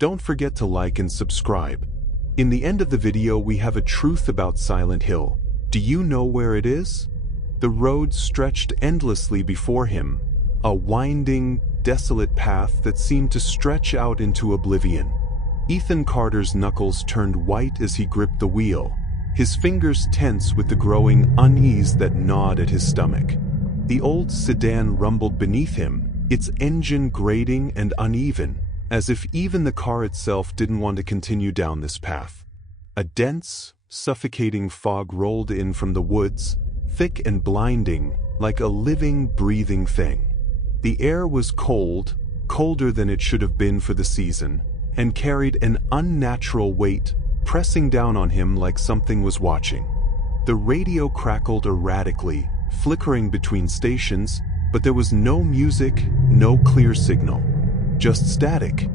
Don't forget to like and subscribe. In the end of the video we have a truth about Silent Hill. Do you know where it is? The road stretched endlessly before him, a winding, desolate path that seemed to stretch out into oblivion. Ethan Carter's knuckles turned white as he gripped the wheel, his fingers tense with the growing unease that gnawed at his stomach. The old sedan rumbled beneath him, its engine grating and uneven, as if even the car itself didn't want to continue down this path. A dense, suffocating fog rolled in from the woods, thick and blinding, like a living, breathing thing. The air was cold, colder than it should have been for the season, and carried an unnatural weight, pressing down on him like something was watching. The radio crackled erratically, flickering between stations, but there was no music, no clear signal. Just static.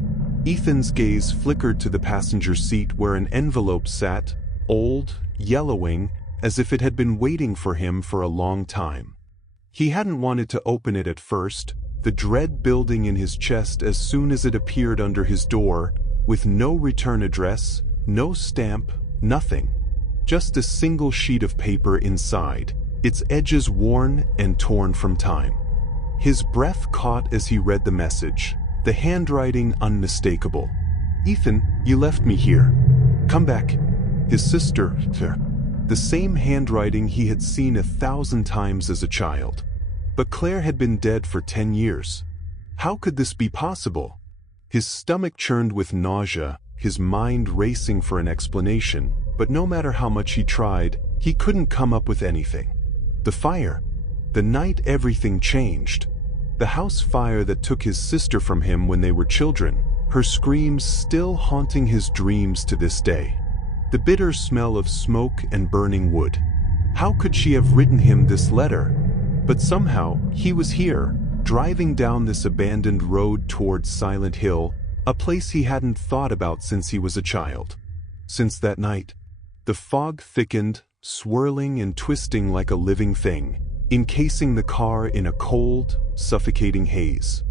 Ethan's gaze flickered to the passenger seat where an envelope sat, old, yellowing, as if it had been waiting for him for a long time. He hadn't wanted to open it at first, the dread building in his chest as soon as it appeared under his door, with no return address, no stamp, nothing. Just a single sheet of paper inside, its edges worn and torn from time. His breath caught as he read the message, the handwriting unmistakable. "Ethan, you left me here. Come back." His sister, the same handwriting he had seen 1,000 times as a child. But Claire had been dead for 10 years. How could this be possible? His stomach churned with nausea, his mind racing for an explanation, but no matter how much he tried, he couldn't come up with anything. The fire. The night everything changed. The house fire that took his sister from him when they were children, her screams still haunting his dreams to this day. The bitter smell of smoke and burning wood. How could she have written him this letter? But somehow, he was here, driving down this abandoned road towards Silent Hill, a place he hadn't thought about since he was a child. Since that night, the fog thickened, swirling and twisting like a living thing, encasing the car in a cold, suffocating haze.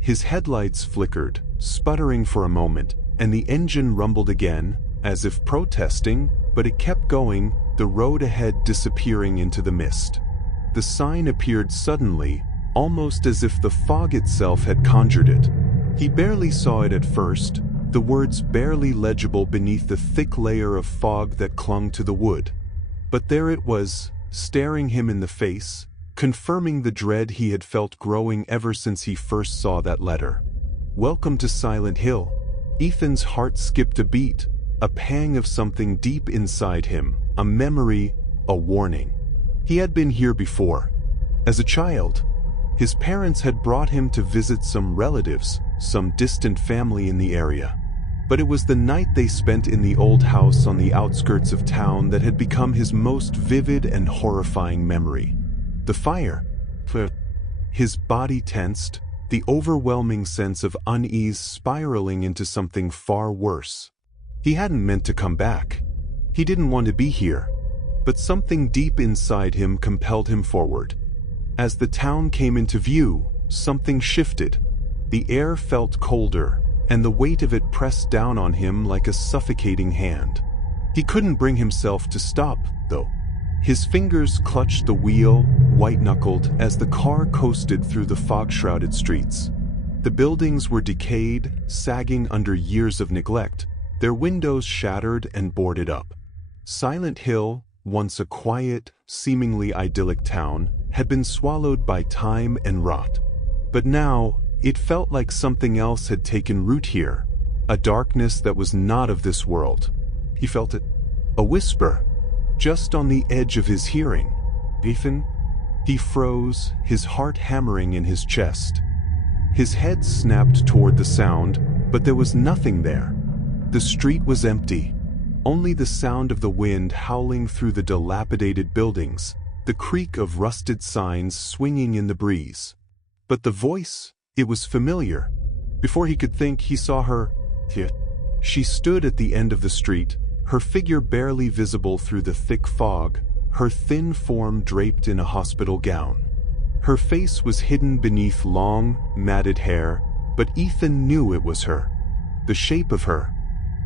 His headlights flickered, sputtering for a moment, and the engine rumbled again, as if protesting, but it kept going, the road ahead disappearing into the mist. The sign appeared suddenly, almost as if the fog itself had conjured it. He barely saw it at first, the words barely legible beneath the thick layer of fog that clung to the wood. But there it was, staring him in the face, confirming the dread he had felt growing ever since he first saw that letter. "Welcome to Silent Hill." Ethan's heart skipped a beat, a pang of something deep inside him, a memory, a warning. He had been here before. As a child, his parents had brought him to visit some relatives, some distant family in the area. But it was the night they spent in the old house on the outskirts of town that had become his most vivid and horrifying memory. The fire. His body tensed, the overwhelming sense of unease spiraling into something far worse. He hadn't meant to come back. He didn't want to be here. But something deep inside him compelled him forward. As the town came into view, something shifted. The air felt colder, and the weight of it pressed down on him like a suffocating hand. He couldn't bring himself to stop, though. His fingers clutched the wheel, white-knuckled, as the car coasted through the fog-shrouded streets. The buildings were decayed, sagging under years of neglect, their windows shattered and boarded up. Silent Hill, once a quiet, seemingly idyllic town, had been swallowed by time and rot. But now, it felt like something else had taken root here, a darkness that was not of this world. He felt it. A whisper, just on the edge of his hearing. "Ethan?" He froze, his heart hammering in his chest. His head snapped toward the sound, but there was nothing there. The street was empty. Only the sound of the wind howling through the dilapidated buildings, the creak of rusted signs swinging in the breeze. But the voice, it was familiar. Before he could think, he saw her. She stood at the end of the street, her figure barely visible through the thick fog, her thin form draped in a hospital gown. Her face was hidden beneath long, matted hair, but Ethan knew it was her. the shape of her,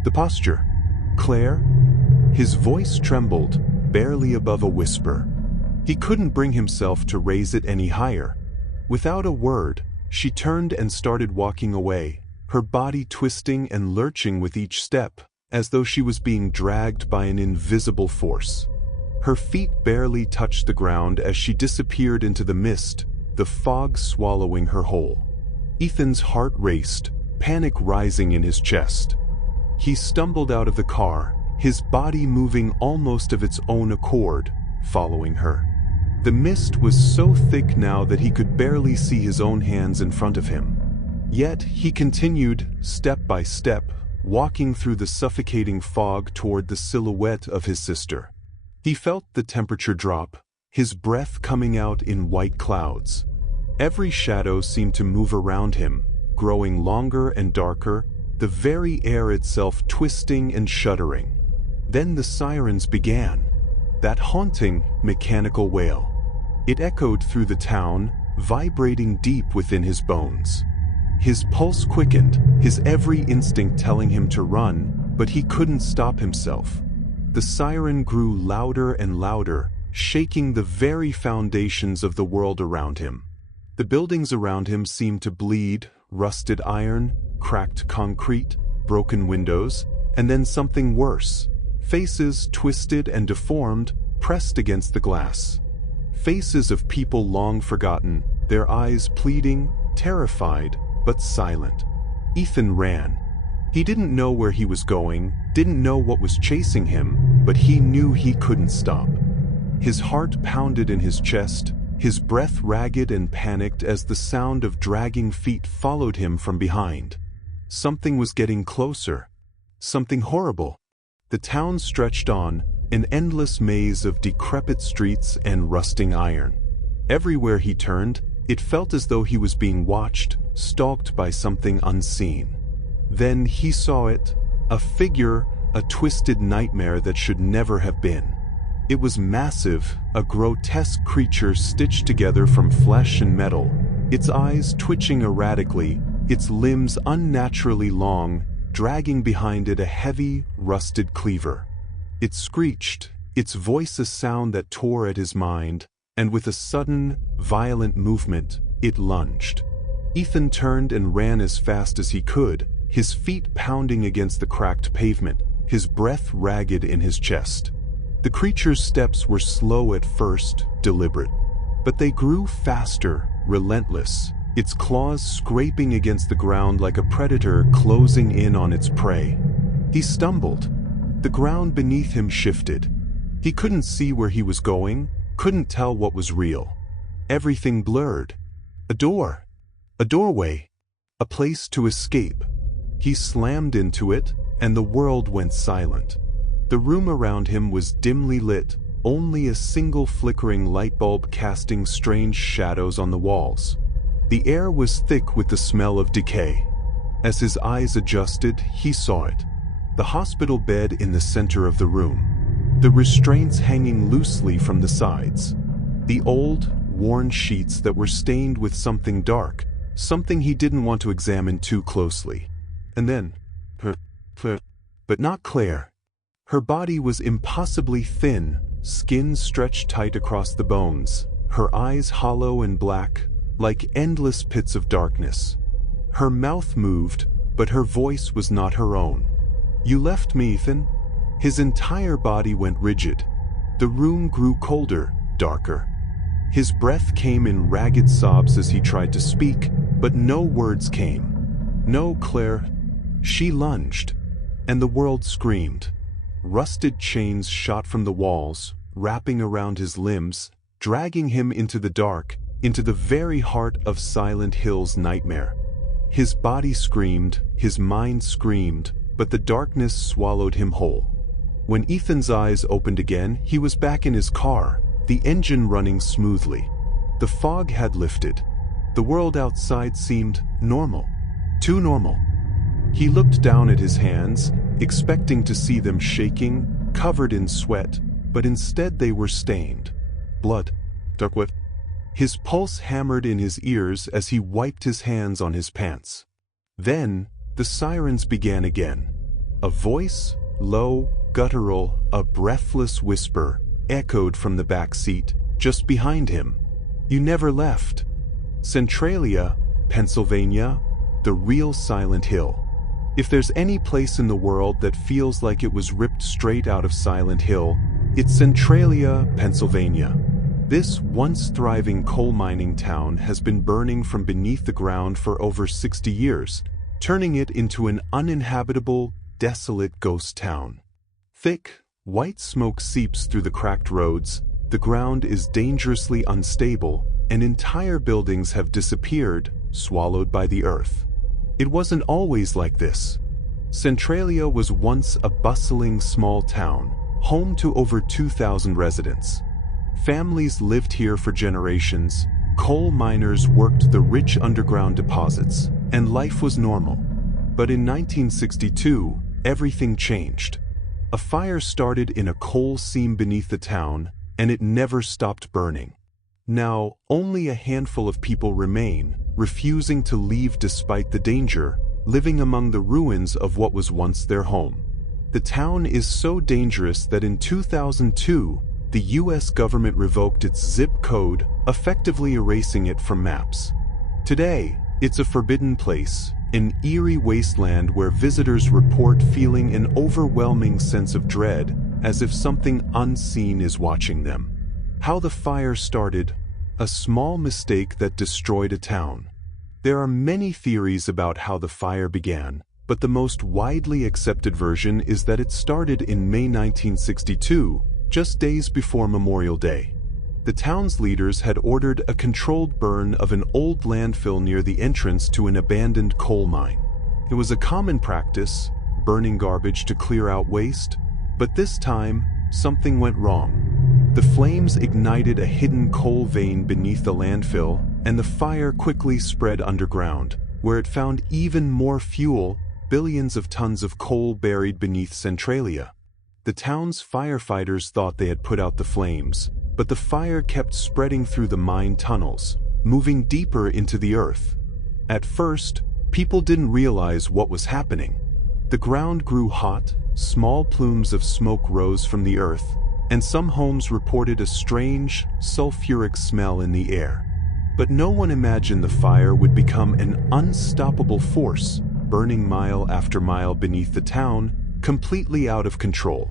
the posture. Claire? His voice trembled, barely above a whisper. He couldn't bring himself to raise it any higher. Without a word, she turned and started walking away, her body twisting and lurching with each step, as though she was being dragged by an invisible force. Her feet barely touched the ground as she disappeared into the mist, the fog swallowing her whole. Ethan's heart raced, panic rising in his chest. He stumbled out of the car, his body moving almost of its own accord, following her. The mist was so thick now that he could barely see his own hands in front of him. Yet he continued, step by step, walking through the suffocating fog toward the silhouette of his sister. He felt the temperature drop, his breath coming out in white clouds. Every shadow seemed to move around him, growing longer and darker, the very air itself twisting and shuddering. Then the sirens began. That haunting, mechanical wail. It echoed through the town, vibrating deep within his bones. His pulse quickened, his every instinct telling him to run, but he couldn't stop himself. The siren grew louder and louder, shaking the very foundations of the world around him. The buildings around him seemed to bleed, rusted iron, cracked concrete, broken windows, and then something worse. Faces twisted and deformed, pressed against the glass. Faces of people long forgotten, their eyes pleading, terrified, but silent. Ethan ran. He didn't know where he was going, didn't know what was chasing him, but he knew he couldn't stop. His heart pounded in his chest, his breath ragged and panicked as the sound of dragging feet followed him from behind. Something was getting closer. Something horrible. The town stretched on, an endless maze of decrepit streets and rusting iron. Everywhere he turned, it felt as though he was being watched, stalked by something unseen. Then he saw it, a figure, a twisted nightmare that should never have been. It was massive, a grotesque creature stitched together from flesh and metal, its eyes twitching erratically, its limbs unnaturally long, dragging behind it a heavy, rusted cleaver. It screeched, its voice a sound that tore at his mind, and with a sudden, violent movement, it lunged. Ethan turned and ran as fast as he could, his feet pounding against the cracked pavement, his breath ragged in his chest. The creature's steps were slow at first, deliberate. But they grew faster, relentless, its claws scraping against the ground like a predator closing in on its prey. He stumbled. The ground beneath him shifted. He couldn't see where he was going, couldn't tell what was real. Everything blurred. A door. A doorway. A place to escape. He slammed into it, and the world went silent. The room around him was dimly lit, only a single flickering light bulb casting strange shadows on the walls. The air was thick with the smell of decay. As his eyes adjusted, he saw it. The hospital bed in the center of the room. The restraints hanging loosely from the sides. The old, worn sheets that were stained with something dark, something he didn't want to examine too closely. And then, but not Claire. Her body was impossibly thin, skin stretched tight across the bones, her eyes hollow and black, like endless pits of darkness. Her mouth moved, but her voice was not her own. "You left me, Ethan." His entire body went rigid. The room grew colder, darker. His breath came in ragged sobs as he tried to speak, but no words came. "No, Claire." She lunged, and the world screamed. Rusted chains shot from the walls, wrapping around his limbs, dragging him into the dark, into the very heart of Silent Hill's nightmare. His body screamed, his mind screamed, but the darkness swallowed him whole. When Ethan's eyes opened again, he was back in his car, the engine running smoothly. The fog had lifted. The world outside seemed normal. Too normal. He looked down at his hands, expecting to see them shaking, covered in sweat, but instead they were stained. Blood. Darkwood. His pulse hammered in his ears as he wiped his hands on his pants. Then, the sirens began again. A voice, low, guttural, a breathless whisper, echoed from the back seat, just behind him. "You never left." Centralia, Pennsylvania, the real Silent Hill. If there's any place in the world that feels like it was ripped straight out of Silent Hill, it's Centralia, Pennsylvania. This once thriving coal mining town has been burning from beneath the ground for over 60 years, turning it into an uninhabitable, desolate ghost town. Thick, white smoke seeps through the cracked roads, the ground is dangerously unstable, and entire buildings have disappeared, swallowed by the earth. It wasn't always like this. Centralia was once a bustling small town, home to over 2,000 residents. Families lived here for generations, coal miners worked the rich underground deposits, and life was normal. But in 1962, everything changed. A fire started in a coal seam beneath the town, and it never stopped burning. Now, only a handful of people remain, refusing to leave despite the danger, living among the ruins of what was once their home. The town is so dangerous that in 2002, the US government revoked its zip code, effectively erasing it from maps. Today, it's a forbidden place, an eerie wasteland where visitors report feeling an overwhelming sense of dread, as if something unseen is watching them. How the fire started: a small mistake that destroyed a town. There are many theories about how the fire began, but the most widely accepted version is that it started in May 1962, just days before Memorial Day. The town's leaders had ordered a controlled burn of an old landfill near the entrance to an abandoned coal mine. It was a common practice, burning garbage to clear out waste, but this time, something went wrong. The flames ignited a hidden coal vein beneath the landfill, and the fire quickly spread underground, where it found even more fuel, billions of tons of coal buried beneath Centralia. The town's firefighters thought they had put out the flames, but the fire kept spreading through the mine tunnels, moving deeper into the earth. At first, people didn't realize what was happening. The ground grew hot, small plumes of smoke rose from the earth, and some homes reported a strange, sulfuric smell in the air. But no one imagined the fire would become an unstoppable force, burning mile after mile beneath the town, completely out of control.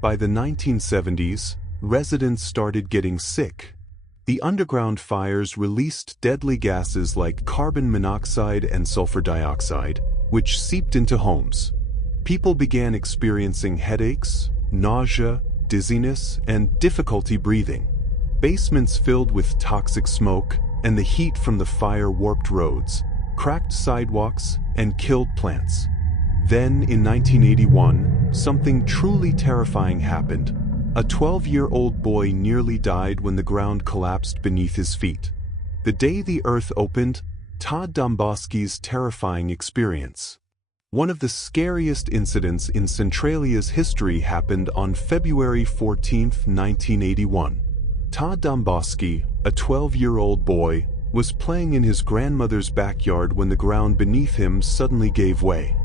By the 1970s, residents started getting sick. The underground fires released deadly gases like carbon monoxide and sulfur dioxide, which seeped into homes. People began experiencing headaches, nausea, dizziness, and difficulty breathing. Basements filled with toxic smoke, and the heat from the fire warped roads, cracked sidewalks, and killed plants. Then, in 1981, something truly terrifying happened. A 12-year-old boy nearly died when the ground collapsed beneath his feet. The day the earth opened, Todd Domboski's terrifying experience. One of the scariest incidents in Centralia's history happened on February 14, 1981. Todd Domboski, a 12-year-old boy, was playing in his grandmother's backyard when the ground beneath him suddenly gave way.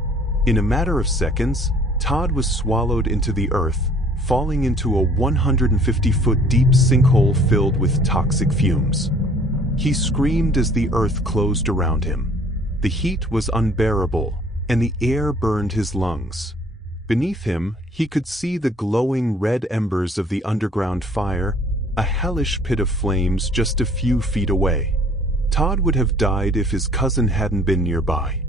In a matter of seconds, Todd was swallowed into the earth, falling into a 150-foot deep sinkhole filled with toxic fumes. He screamed as the earth closed around him. The heat was unbearable, and the air burned his lungs. Beneath him, he could see the glowing red embers of the underground fire, a hellish pit of flames just a few feet away. Todd would have died if his cousin hadn't been nearby.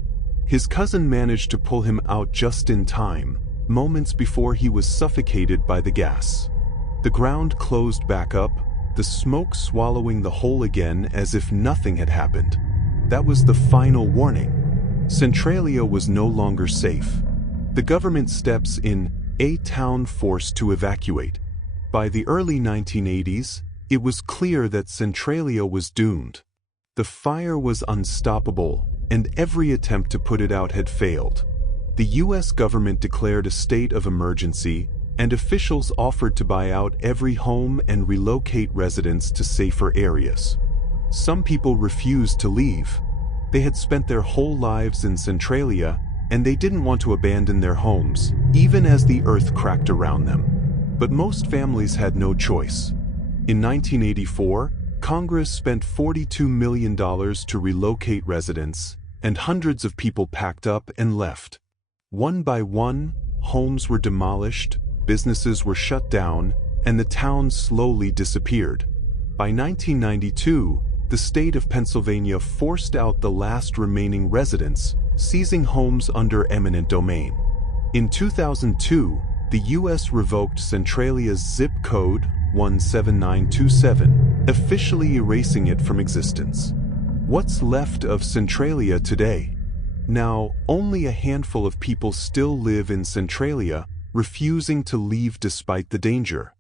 His cousin managed to pull him out just in time, moments before he was suffocated by the gas. The ground closed back up, the smoke swallowing the whole again as if nothing had happened. That was the final warning. Centralia was no longer safe. The government steps in, a town forced to evacuate. By the early 1980s, it was clear that Centralia was doomed. The fire was unstoppable, and every attempt to put it out had failed. The US government declared a state of emergency, and officials offered to buy out every home and relocate residents to safer areas. Some people refused to leave. They had spent their whole lives in Centralia, and they didn't want to abandon their homes, even as the earth cracked around them. But most families had no choice. In 1984, Congress spent $42 million to relocate residents, and hundreds of people packed up and left. One by one, homes were demolished, businesses were shut down, and the town slowly disappeared. By 1992, the state of Pennsylvania forced out the last remaining residents, seizing homes under eminent domain. In 2002, the U.S. revoked Centralia's zip code 17927, officially erasing it from existence. What's left of Centralia today? Now, only a handful of people still live in Centralia, refusing to leave despite the danger.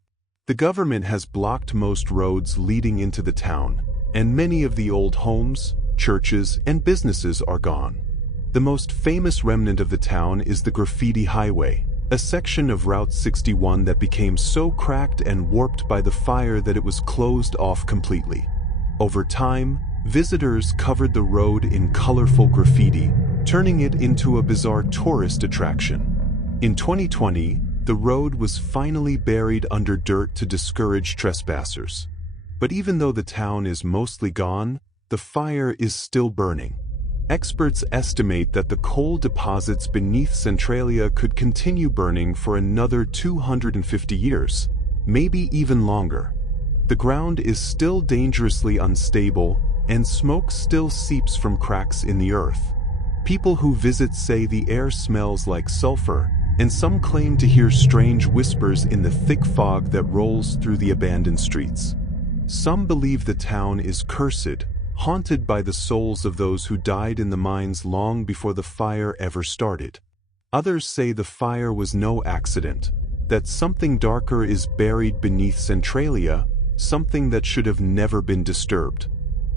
The government has blocked most roads leading into the town, and many of the old homes, churches, and businesses are gone. The most famous remnant of the town is the Graffiti Highway, a section of Route 61 that became so cracked and warped by the fire that it was closed off completely. Over time, visitors covered the road in colorful graffiti, turning it into a bizarre tourist attraction. In 2020, the road was finally buried under dirt to discourage trespassers. But even though the town is mostly gone, the fire is still burning. Experts estimate that the coal deposits beneath Centralia could continue burning for another 250 years, maybe even longer. The ground is still dangerously unstable, and smoke still seeps from cracks in the earth. People who visit say the air smells like sulfur, and some claim to hear strange whispers in the thick fog that rolls through the abandoned streets. Some believe the town is cursed, haunted by the souls of those who died in the mines long before the fire ever started. Others say the fire was no accident, that something darker is buried beneath Centralia, something that should have never been disturbed.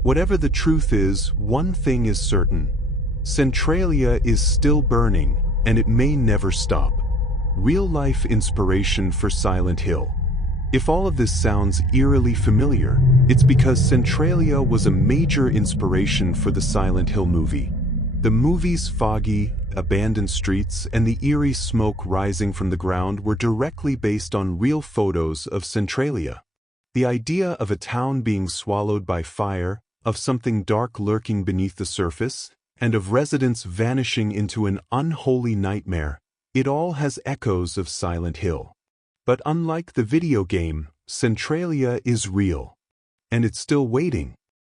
Whatever the truth is, one thing is certain. Centralia is still burning, and it may never stop. Real-life inspiration for Silent Hill. If all of this sounds eerily familiar, it's because Centralia was a major inspiration for the Silent Hill movie. The movie's foggy, abandoned streets and the eerie smoke rising from the ground were directly based on real photos of Centralia. The idea of a town being swallowed by fire, of something dark lurking beneath the surface, and of residents vanishing into an unholy nightmare, it all has echoes of Silent Hill. But unlike the video game, Centralia is real. And it's still waiting.